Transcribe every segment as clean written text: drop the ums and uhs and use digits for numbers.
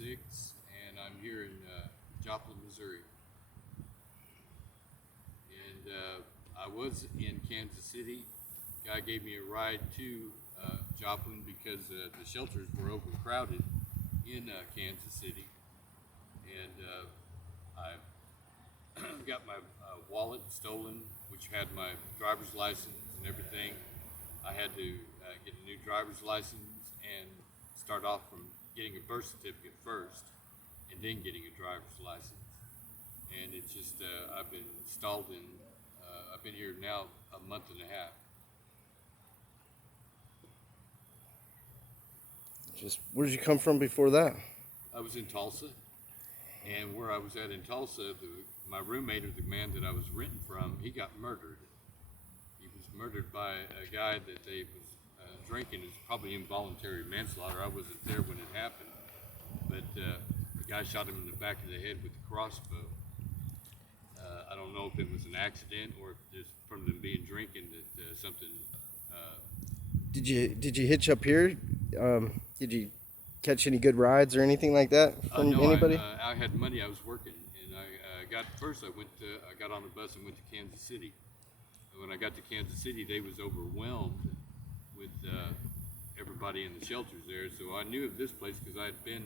6, and I'm here in Joplin, Missouri. And I was in Kansas City. Guy gave me a ride to Joplin because the shelters were overcrowded in Kansas City. And I got my wallet stolen, which had my driver's license and everything. I had to get a new driver's license and start off from getting a birth certificate first and then getting a driver's license. And it's just, I've been stalled in, I've been here now a month and a half. Where did you come from before that? I was in Tulsa, and where I was at in Tulsa, my roommate, or the man that I was renting from, he got murdered. He was murdered by a guy that they was drinking. It's probably involuntary manslaughter. I wasn't there when it happened, but the guy shot him in the back of the head with a crossbow. I don't know if it was an accident or if just from them being drinking that something. Did you hitch up here? Did you catch any good rides or anything like that from No, anybody? I had money. I was working, and I got on the bus and went to Kansas City. And when I got to Kansas City, they was overwhelmed with everybody in the shelters there. So I knew of this place because I had been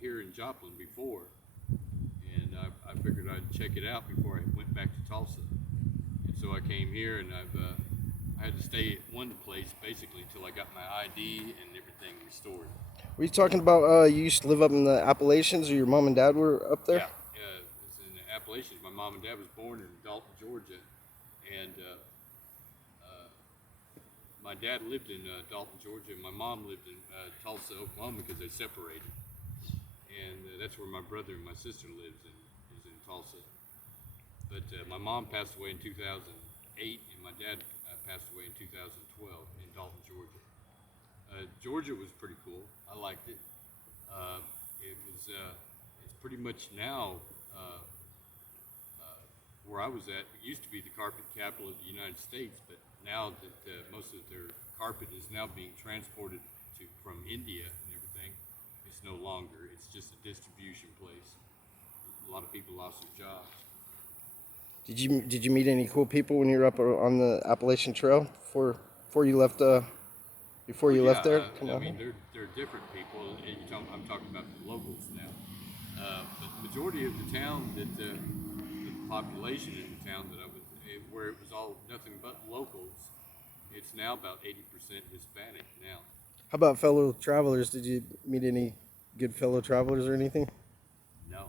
here in Joplin before, and I figured I'd check it out before I went back to Tulsa. And so I came here, and I had to stay at one place basically until I got my ID and everything restored. Were you talking about you used to live up in the Appalachians, or your mom and dad were up there? Yeah, it's in the Appalachians. My mom and dad was born in Dalton, Georgia, and my dad lived in Dalton, Georgia, and my mom lived in Tulsa, Oklahoma, because they separated. And that's where my brother and my sister is in Tulsa. But my mom passed away in 2008, and my dad passed away in 2012 in Dalton, Georgia. Georgia was pretty cool. I liked it. It's pretty much now where I was at. It used to be the carpet capital of the United States, but now that most of their carpet is now being transported from India and everything, it's no longer. It's just a distribution place. A lot of people lost their jobs. Did you meet any cool people when you were up on the Appalachian Trail before you left there? I mean, they're different people. I'm talking about the locals now. But the majority of the town, the population in the town that I was, where it was all nothing but locals, it's now about 80% Hispanic now. How about fellow travelers? Did you meet any good fellow travelers or anything? No,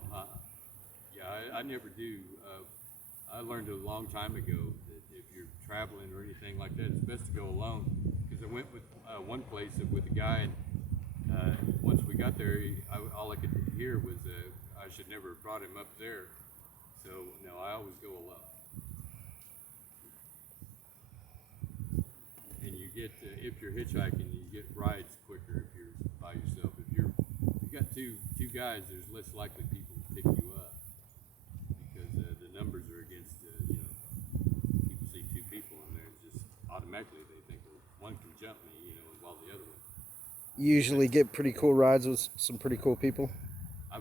I never do. I learned a long time ago that if you're traveling or anything like that, it's best to go alone. Because I went with one place with a guy, and once we got there, all I could hear was I should never have brought him up there. So no, I always go alone. And you get if you're hitchhiking, you get rides quicker if you're by yourself. If you got two guys, there's less likely people to pick you up because the numbers are against people see two people and they're just automatically they think, well, one can jump me, while the other one. You usually get pretty cool rides with some pretty cool people. I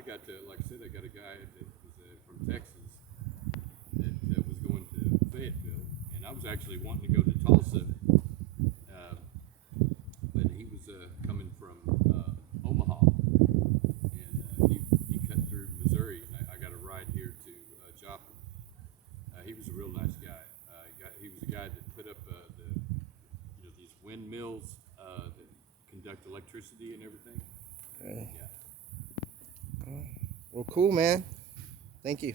got like I said, I got a guy that was from Texas that was going to Fayetteville, and I was actually wanting to go to Tulsa, but he was coming from Omaha, and he cut through Missouri, and I got a ride here to Joplin. He was a real nice guy. He was the guy that put up these windmills that conduct electricity and everything. Okay. Yeah. Well, cool, man. Thank you.